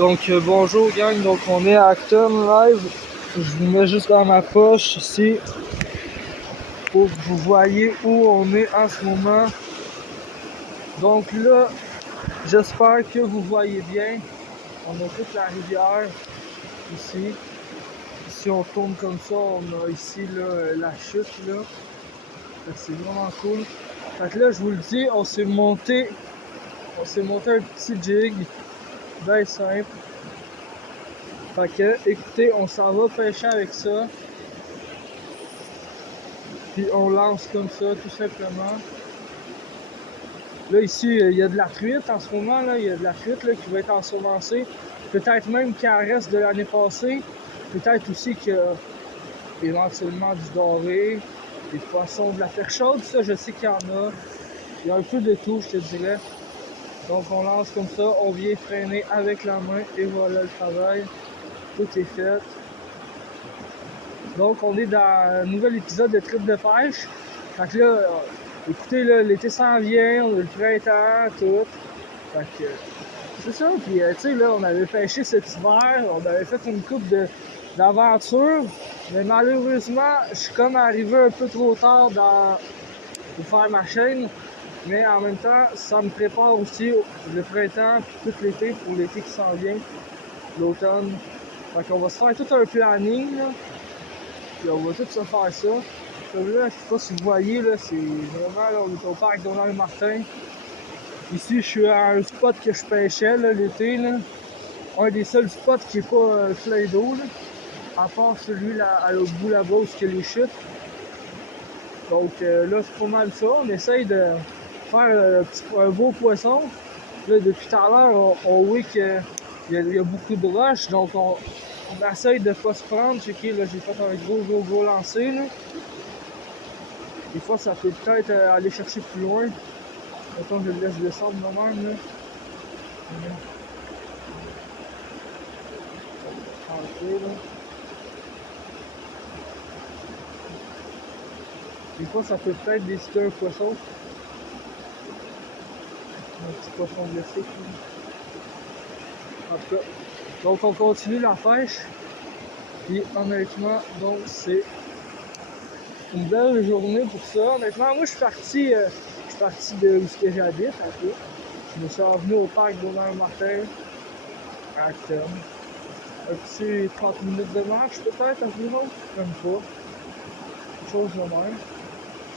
Donc bonjour gang, donc on est à Acton Live. Je vous mets juste dans ma poche ici pour que vous voyez où on est en ce moment. Donc là, j'espère que vous voyez bien. On a toute la rivière ici. Si on tourne comme ça, on a ici là, la chute là. C'est vraiment cool. Fait que là, je vous le dis, on s'est monté un petit jig, bien simple. Fait que, écoutez, on s'en va pêcher avec ça. Puis on lance comme ça, tout simplement. Là, ici, il y a de la truite en ce moment. Là. Il y a de la truite là, qui va être ensemencée. Peut-être même qu'il en reste de l'année passée. Peut-être aussi qu'il y a éventuellement du doré, des poissons, de la perche chaude. Ça, je sais qu'il y en a. Il y a un peu de tout, je te dirais. Donc, on lance comme ça. On vient freiner avec la main. Et voilà le travail. Tout est fait. Donc, on est dans un nouvel épisode de Trip de pêche. Fait que là, écoutez, là, l'été s'en vient, on a le printemps, tout. Fait que, c'est ça. Puis, tu sais, là, on avait pêché cet hiver, on avait fait une coupe d'aventures. Mais malheureusement, je suis comme arrivé un peu trop tard pour faire ma chaîne. Mais en même temps, ça me prépare aussi le printemps, puis tout l'été, pour l'été qui s'en vient, l'automne. Fait qu'on va se faire tout un planning, là. Puis on va tout se faire ça. Comme là, je sais pas si vous voyez, là, c'est vraiment, là, on est au parc Donald-Martin. Ici, je suis à un spot que je pêchais, là, l'été, là. Un des seuls spots qui n'est pas plein d'eau, là. À part celui-là, à l'autre bout là-bas, où il y a les chutes. Donc là, c'est pas mal ça. On essaye de faire un beau poisson. Là, depuis tout à l'heure, on voit qu'il y a beaucoup de roches, donc on essaye de pas se prendre. Checker, là, j'ai fait un gros lancer, là. Des fois, ça peut peut-être aller chercher plus loin. Mettons, je le laisse descendre de même, là. Des fois, ça peut peut-être décider un poisson. Un petit poisson blessé. En tout cas, donc on continue la pêche. Puis honnêtement, donc c'est une belle journée pour ça. Honnêtement, moi je suis parti de où ce que j'habite un peu. Je me suis revenu au parc Donald-Martin à Acton. Un petit 30 minutes de marche peut-être environ, même pas. Quelque chose de même.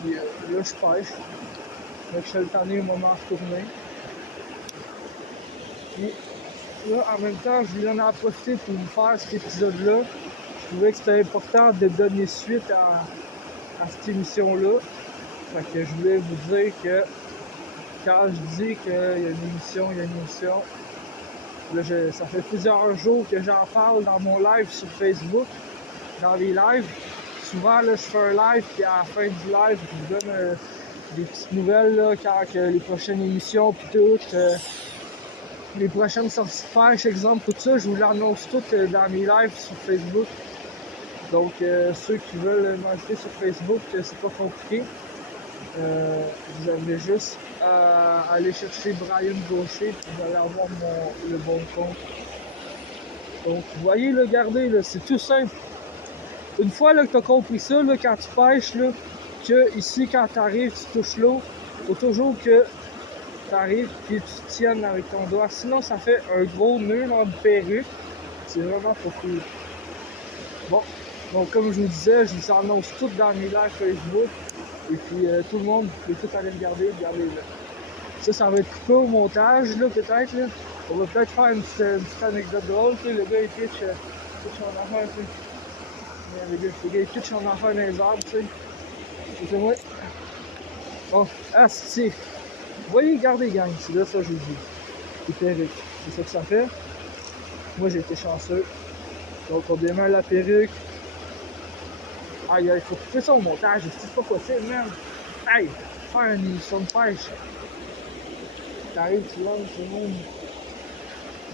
Puis là je pêche. Là je suis le tanné au moment de retourner. Puis là en même temps je voulais en profiter pour vous faire cet épisode-là. Je trouvais que c'était important de donner suite à cette émission-là. Fait que je voulais vous dire que quand je dis qu'il y a une émission, il y a une émission. Là, ça fait plusieurs jours que j'en parle dans mon live sur Facebook, dans les lives. Souvent, là, je fais un live, puis à la fin du live, je vous donne des petites nouvelles, là, quand les prochaines émissions, puis toutes, les prochaines sorties de pêche, exemple, tout ça, je vous l'annonce tout dans mes lives sur Facebook. Donc, ceux qui veulent m'ajouter sur Facebook, c'est pas compliqué. Vous avez juste à aller chercher Brian Gaucher puis vous allez avoir le bon compte. Donc, vous voyez, là, regardez, là, c'est tout simple. Une fois là, que tu as compris ça, là, quand tu pêches, là, que ici, quand tu arrives, tu touches l'eau, il faut toujours que tu arrives et tu te tiennes avec ton doigt. Sinon, ça fait un gros nœud dans une perruque. C'est vraiment pas cool. Bon, donc comme je vous disais, je vous annonce tout dans mes lives Facebook. Et puis tout le monde, vous pouvez tout aller regarder là. Ça va être coupé au montage, là, peut-être, là. On va peut-être faire une petite anecdote drôle, tu sais, le gars, il pitch son affaire, tu sais. Le gars, il pitch son affaire dans les arbres, tu sais. C'est moi. Bon, si. Vous voyez, regardez, gang, c'est là ça que je vous dis. C'est perruque. C'est ça que ça fait. Moi, j'ai été chanceux. Donc, on démarre la perruque. Aïe, il faut couper ça au montage, je sais pas quoi c'est, man. Aïe, faire une émission de pêche. T'arrives, tu lances, tout le monde.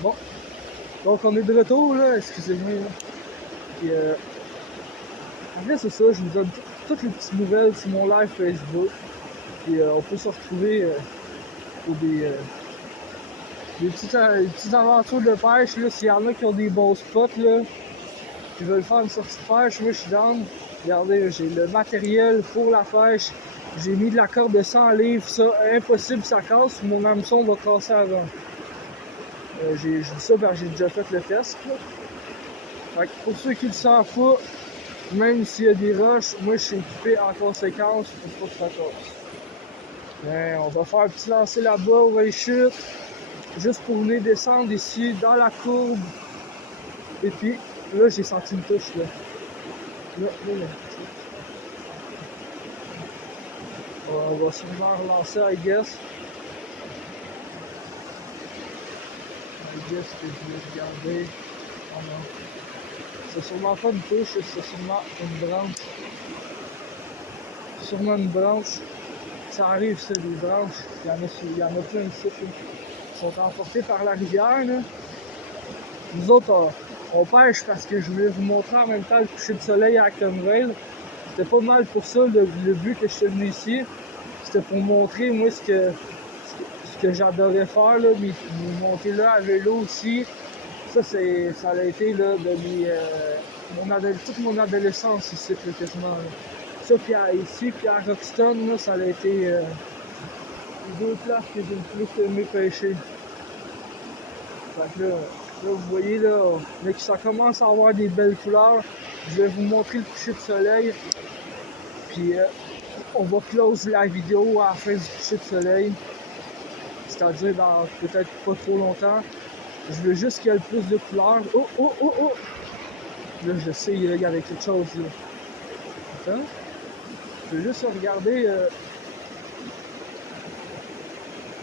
Bon, donc on est de retour, là, excusez-moi. Là. Puis, après, c'est ça, je vous donne toutes les petites nouvelles sur mon live Facebook. Puis, on peut se retrouver pour des petites aventures de pêche, là, s'il y en a qui ont des bons spots, là, qui veulent faire une sortie de pêche, moi je suis down. Regardez, j'ai le matériel pour la pêche. J'ai mis de la corde de 100 livres, ça, impossible, ça casse, mon hameçon va casser avant. Je dis ça parce que j'ai déjà fait le test. Là. Fait que pour ceux qui le savent pas, même s'il y a des roches, moi je suis équipé en conséquence pour pas que ça casse. Mais on va faire un petit lancer là-bas, on va les chutes, juste pour venir descendre ici dans la courbe. Et puis là j'ai senti une touche là. Là. On va sûrement relancer, I guess. I guess que je vais regarder. Oh non. C'est sûrement pas une touche, c'est sûrement une branche. Sûrement une branche. Ça arrive, ça, des branches. Il y en a plein ici. Ils sont emportés par la rivière. Là. Nous autres, on pêche parce que je voulais vous montrer en même temps le coucher de soleil à Actonville. C'était pas mal pour ça le but que je suis venu ici. C'était pour montrer, moi, ce que j'adorais faire, là, mes montées là à vélo aussi. Ça a été là, de toute mon adolescence ici, là, quasiment. Là. Ça, puis ici, puis à Roxton, là, ça a été les deux places que j'ai le plus aimé pêcher. Fait que là, vous voyez, là, ça commence à avoir des belles couleurs. Je vais vous montrer le coucher de soleil. Puis on va close la vidéo à la fin du coucher de soleil. C'est-à-dire dans peut-être pas trop longtemps. Je veux juste qu'il y ait le plus de couleurs. Oh! Là, je sais, il y avait quelque chose là. Attends. Je veux juste regarder.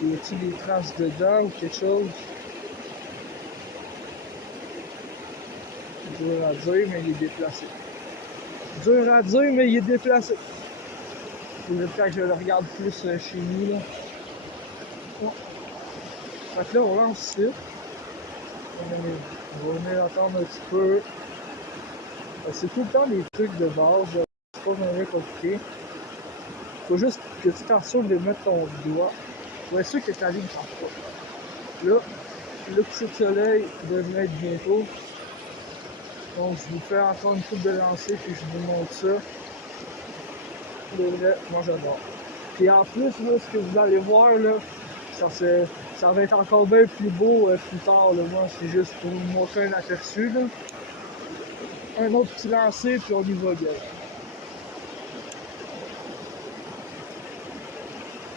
Y a-t-il des traces dedans ou quelque chose? Dur à dire, mais il est déplacé. Dur à dire, mais il est déplacé. Peut-être que je le regarde plus chez nous. Là. Oh. Fait que là, on lance ici. On va venir attendre un petit peu. C'est tout le temps des trucs de base. C'est pas vraiment compliqué. Faut juste que tu t'assures de mettre ton doigt. Faut être sûr que ta ligne ne change pas. Là, le coucher de soleil devrait être bientôt. Donc, je vous fais encore une coupe de lancer puis je vous montre ça. De vrai, moi j'adore. Puis en plus, là, ce que vous allez voir, là, ça va être encore bien plus beau plus tard. Là. Moi, c'est juste pour vous montrer un aperçu. Là. Un autre petit lancer, puis on y va, gars.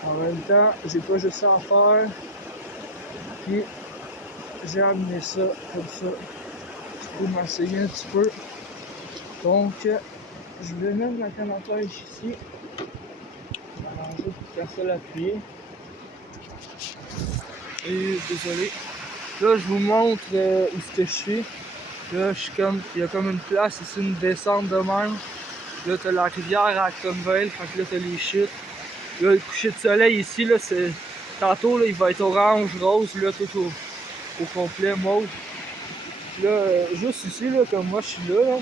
En même temps, j'ai pas juste ça à faire. Puis, j'ai amené ça comme ça. Je peux m'essayer un petit peu. Donc, je vais mettre la canne à pêche ici. Je vais arranger pour faire ça l'appuyer. Et désolé. Là, je vous montre où ce que je suis. Là, il y a comme une place ici, une descente de même. Là, t'as la rivière à Actonville, fait que là, t'as les chutes. Là, le coucher de soleil ici, là, c'est. Tantôt, là, il va être orange, rose, là, tout au complet, mauve. Là, juste ici, là, comme moi, je suis là,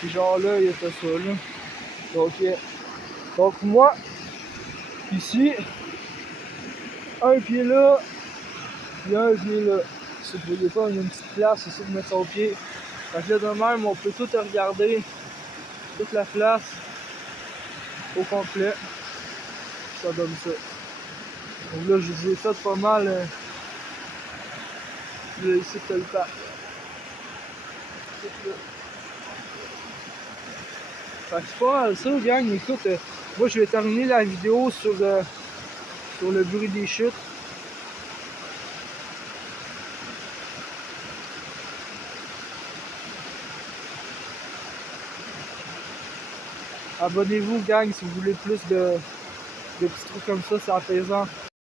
puis genre là, il y a pas ça, là. Donc, moi, ici, un pied là, puis un pied là. Si vous voyez pas, il y a une petite place ici de mettre son pied. Fait que là, de même, on peut tout regarder, toute la place, au complet. Ça donne ça. Donc là, je vous ai fait pas mal. Là, ici, t'as le parc. Fait que c'est pas mal ça, gang. Écoute, moi, je vais terminer la vidéo sur le bruit des chutes. Abonnez-vous, gang, si vous voulez plus de petits trucs comme ça, c'est apaisant.